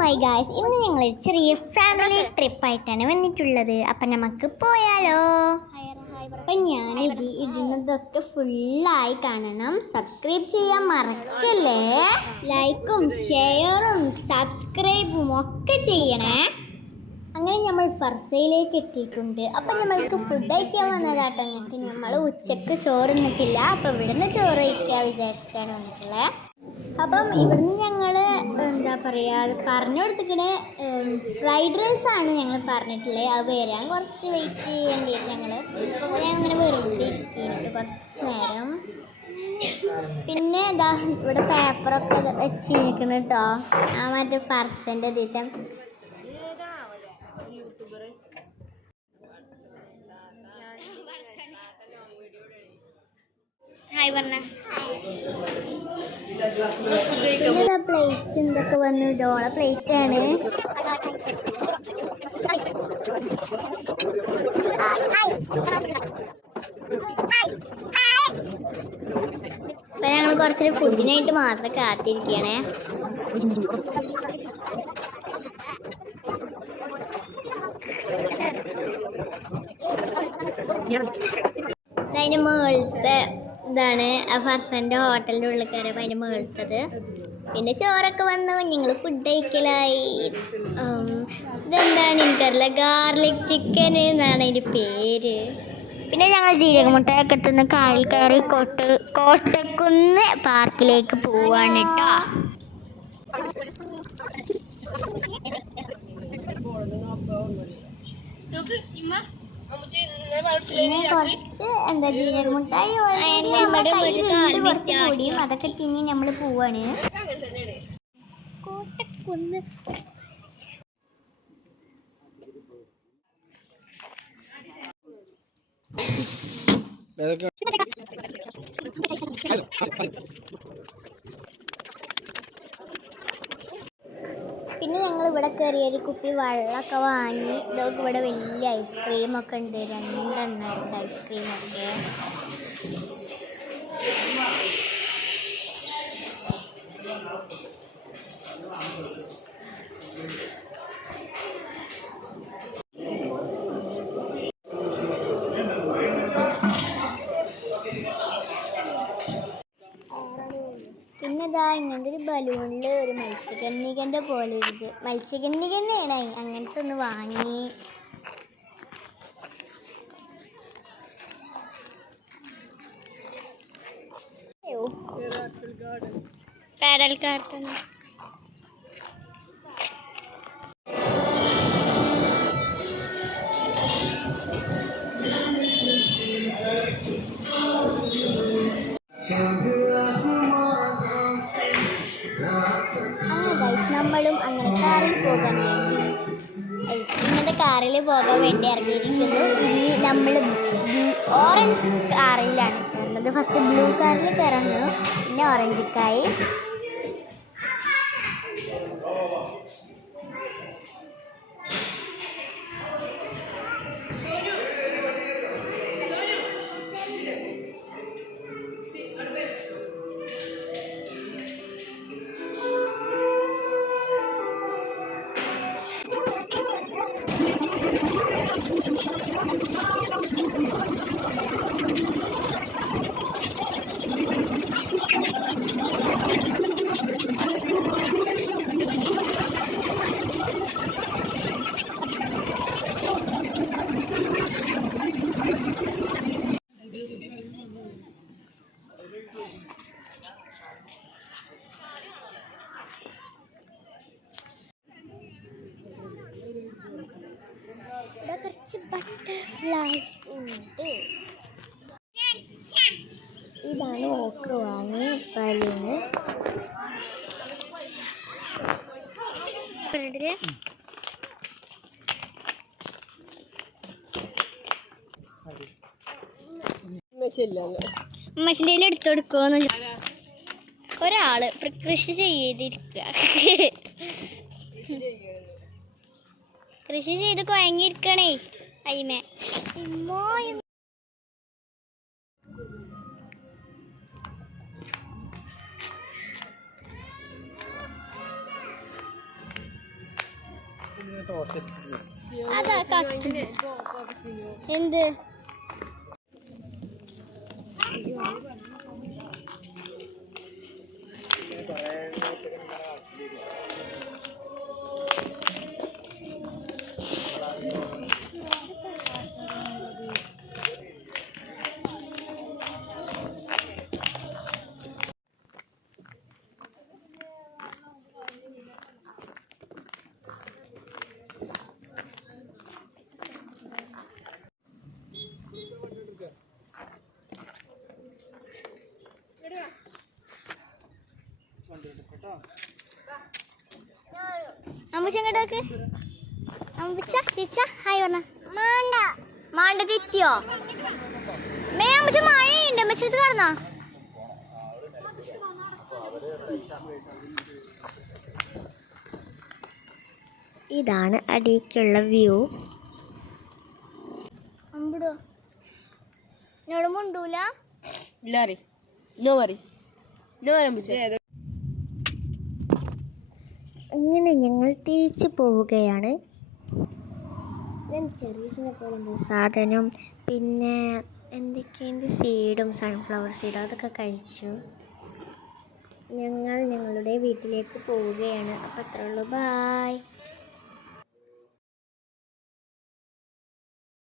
My guys ഇന്ന് ഞങ്ങൾ ചെറിയ ഫാമിലി ട്രിപ്പായിട്ടാണ് വന്നിട്ടുള്ളത്. അപ്പൊ നമുക്ക് പോയാലോ? അപ്പൊ ഞാൻ ഇത് ഇടുന്നതൊക്കെ ഫുള്ളായി കാണണം. സബ്സ്ക്രൈബ് ചെയ്യാൻ മറക്കല്ലേ? ലൈക്കും ഷെയറും സബ്സ്ക്രൈബും ഒക്കെ ചെയ്യണേ. അങ്ങനെ നമ്മൾ ഫർസയിലേക്ക് എത്തിയിട്ടുണ്ട്. അപ്പം നമ്മൾക്ക് ഫുഡ് കഴിക്കാൻ വന്നതാട്ടോ ഞങ്ങൾക്ക് നമ്മൾ ഉച്ചയ്ക്ക് ചോറ് നിന്നിട്ടില്ല അപ്പം ഇവിടുന്ന് ചോറ് കഴിക്കാൻ വിചാരിച്ചിട്ടാണ് വന്നിട്ടുള്ളത് അപ്പം ഇവിടുന്ന് ഞങ്ങൾ എന്താ പറയുക പറഞ്ഞു കൊടുത്തിക്കണേ ഫ്രൈഡ് റൈസ് ആണ് ഞങ്ങൾ പറഞ്ഞിട്ടുള്ളത് അത് വരാൻ കുറച്ച് വെയിറ്റ് ചെയ്യേണ്ടി വരും ഞങ്ങൾ ഞാൻ അങ്ങനെ വെറുതെ ഇരിക്കുന്നുണ്ട് കുറച്ച് നേരം. പിന്നെ ഇതാ ഇവിടെ പേപ്പറൊക്കെ വെച്ചിരിക്കുന്നു കേട്ടോ ആ മറ്റേ ഫർസന്റെ ഇതിന്റെ ഹായ് പറഞ്ഞ പ്ലേറ്റ് എന്തൊക്കെ വന്നു? ഡോള പ്ലേറ്റ് ആണ്. ഇപ്പൊ ഞങ്ങൾ കുറച്ചൊരു ഫുഡിനായിട്ട് മാത്രം കാത്തിരിക്കണേ. അതിന് മുകളിലത്തെ ഇതാണ്. ഫർസന്റെ ഹോട്ടലിന്റെ ഉള്ളിൽ കയറിയപ്പോൾ അതിന്റെ മുകളിലത്തത് പിന്നെ ചോറൊക്കെ വന്നു ഞങ്ങൾ ഫുഡ് കഴിക്കലായി. ഇതെന്താണ്? എനിക്കറിയില്ല. ഗാർലിക് ചിക്കൻ എന്നാണ് അതിന്റെ പേര്. പിന്നെ ഞങ്ങൾ ജീരകമുട്ടയൊക്കെ എത്തുന്ന കായൽ കയറി കോട്ട കോട്ടക്കുന്ന് പാർക്കിലേക്ക് പോവാണ് കേട്ടോ പിന്നെ എന്താ ജീരകമുട്ടായി കുറച്ച് പൊടിയും അതൊക്കെ തിന്നി നമ്മൾ പോവാണ്. കോട്ടക്കുന്ന്. ഞങ്ങൾ ഇവിടെ കയറിയൊരു കുപ്പി വെള്ളമൊക്കെ വാങ്ങി. ഇതൊക്കെ ഇവിടെ വലിയ ഐസ്ക്രീമൊക്കെ ഉണ്ട്. രണ്ടെണ്ണം ഉണ്ട് പിന്നെ ഇതാ ഇങ്ങനത്തെ ഒരു ബലൂണിൽ ഒരു മത്സ്യകന്യകന്റെ പോലെ ഇത്. മത്സ്യകന്യക തന്നെയാണ് അങ്ങനത്തെ ഒന്ന് വാങ്ങി. പാഡൽ കാർട്ടൺ. ഇങ്ങനത്തെ കാറിൽ പോകാൻ വേണ്ടി ഇറങ്ങിയിരിക്കുന്നു. ഇനി നമ്മൾ ഓറഞ്ച് കാറിലാണ് കയറുന്നത് ഫസ്റ്റ് ബ്ലൂ കാറിൽ കയറുന്നു പിന്നെ ഓറഞ്ചിക്കായി ഇവിടെ കുറച്ച് ബട്ടർഫ്ലൈസ് ഉണ്ട് ഇതാണ് ഓക്ക് വാങ്ങിയ ബലൂണ് ഫ്രണ്ടിൽ ഉമ്മച്ചിന്റെ എടുത്തു കൊടുക്കുമെന്ന് ഒരാൾ കൃഷി ചെയ്തിരിക്കുക. കൃഷി ചെയ്ത് കുഴങ്ങിയിരിക്കണേ അയിമേ. എത്തിച്ചിട്ടുണ്ട് അതാ എന്ത്? അമ്മച്ച അമ്മച്ച ചിച്ച ഹായ് പറഞ്ഞ. മാണ്ട. മാണ്ട തെറ്റിയോ? മേ അമ്മച്ച മഴയുണ്ട്. അമ്മച്ച എടുത്ത് കടന്നോ? ഇതാണ് അടിയിലുള്ള വ്യൂ. അമ്പിടോ എന്നോട് മുണ്ടൂല? ഇല്ലാറി നോ വറി നോ ആരംഭിച്ചേ അങ്ങനെ ഞങ്ങൾ തിരിച്ചു പോവുകയാണ്. ഞാൻ ചെറീസിനെ പോലെ സാധനം പിന്നെ എന്തൊക്കെയുണ്ട് സീഡും സൺഫ്ലവർ സീഡും അതൊക്കെ കഴിച്ചു. ഞങ്ങൾ ഞങ്ങളുടെ വീട്ടിലേക്ക് പോവുകയാണ്. അപ്പോൾ അത്രേ ഉള്ളൂ. ബായ്